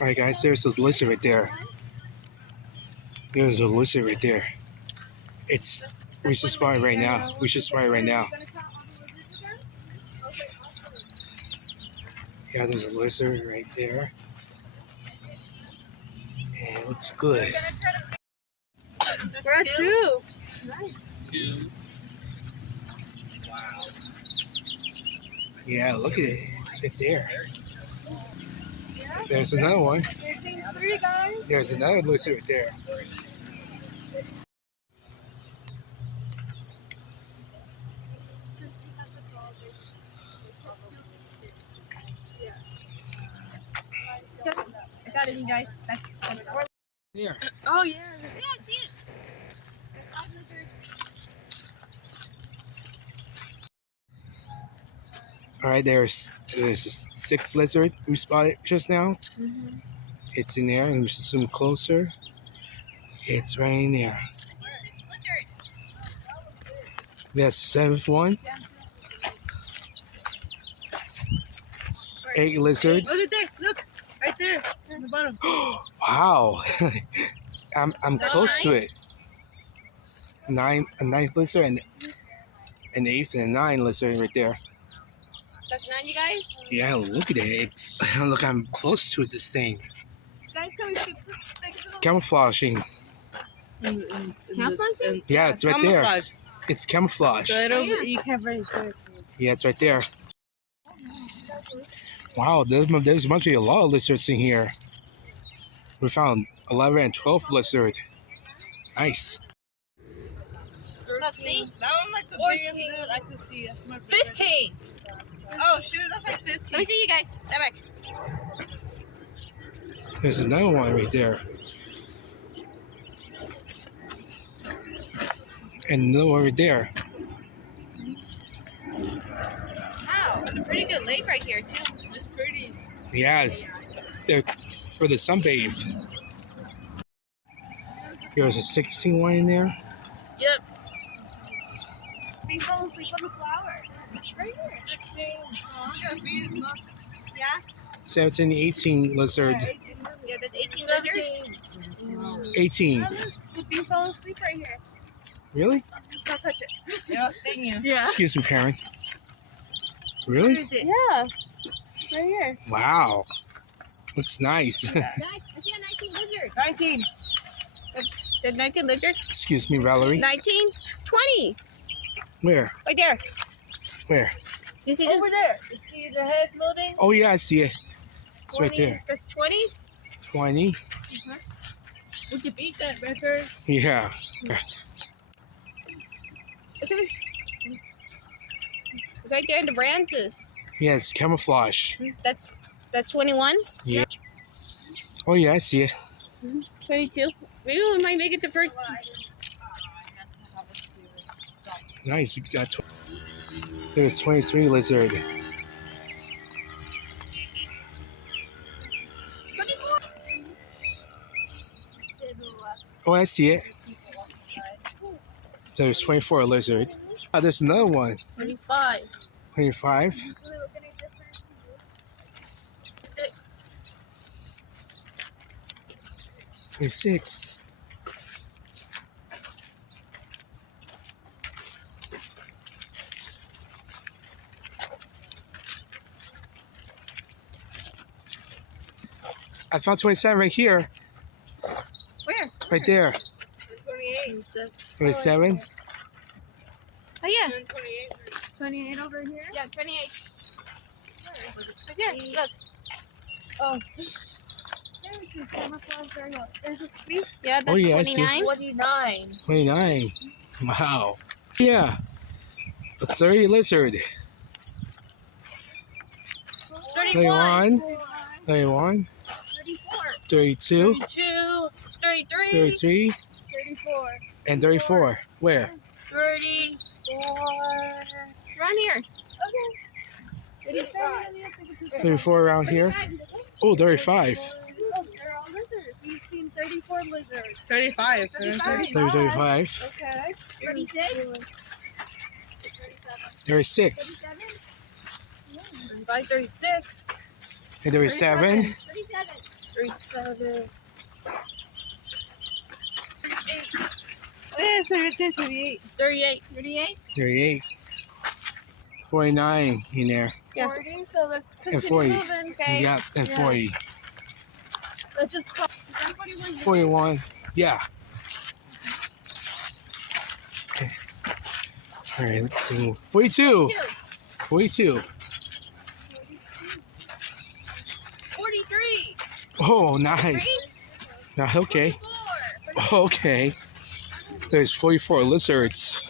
Alright guys, there's a lizard right there. There's a lizard right there. We should spot it right now. We should spot it right now. Yeah, there's a lizard right there. And it looks good. We're at 2. Wow. Yeah, look at it. It's right there. There's another one. We're seeing 3, guys. There's another lizard right there. I got it, you guys. That's Here. Oh, yeah. Yeah, I see it. Alright, there's 6 lizard we spotted just now. It's in there, and we should zoom closer. It's right in there. That's the 7th one. 8 lizard. Look at there. Look. Right there. On the bottom. Wow. I'm close to it. 9, a 9th lizard, and an 8th and a 9 lizard right there. That's 9, you guys? Yeah, look at it. It's look, I'm close to this thing. Guys, can we skip Camouflaging. Camouflage? Yeah, it's right there. It's camouflage. So you can't really see it. Yeah, it's right there. Wow, there must be a lot of lizards in here. We found 11 and 12 lizard. Nice. Let's see. That one like the 14. biggest that I could see. That's my 15. Oh shoot, that's like 15. Let me see you guys. Step back. There's another one right there. And another one right there. Wow, pretty good lake right here too. It's pretty. Yeah, they're for the sunbathe. There's a 16 one in there. Yep. They fell asleep on the flower. Right here. 16. Yeah. 17, 18 lizard. Yeah, that's 18 lizards. 18. The bee fell asleep right here. Really? Don't touch it. It'll sting you. Yeah. Excuse me, Karen. Where Really? is it? Yeah. Right here. Wow. Looks nice. Guys, I see a 19 lizard. 19. The 19 lizard? Excuse me, Valerie. 19? 20. Where? Right there. Where? Do you see Over there. You see the head moving? Oh, yeah, I see it. It's right 20. there. That's 20. 20. We could beat that record. Yeah. It's right there in the branches. Yes, camouflage. That's 21. Yeah. Oh, yeah, I see it. 22. Maybe we might make it to first. Nice. That's there's 23 lizard. Oh, I see it. There's 24 lizard. Oh, there's another one. 25. 25. 6. 26. I found 27 right here. Where? Right there. 28. 27. Oh, yeah. 28. 28 over here? Yeah, 28. Right there. Look. Oh. There's a tree. Yeah, that's Oh, yeah, I see. 29. 29. 29. Wow. Yeah. A 30 lizard. 31. 31. 34. 32. 32. 33. 33. 34. And 34. Where? 34. Around here. Okay. 34 around here. Oh, 35. They're all lizards. We've seen 34 lizards. 35. 35. Okay. 36. 36. 37? 36. And there is 7. 37. Oh, yeah, so right there, 38. 38. 38? 38. 49 in there. Yeah. 40, so let's And continue 40. moving. Okay. Yeah, and Yeah. 40. Let's just call. Is anybody want to 41. Yeah. Okay. All right, let's see. 42. 42. 43. Oh, nice. Now, okay. 44. Okay. There's 44 lizards.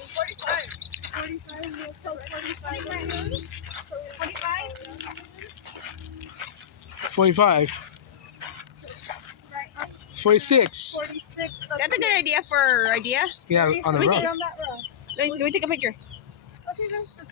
45. 45. 46. 46? That's a good idea for idea. Yeah, on the We road. see. On that row. Let me take a picture. Okay, guys.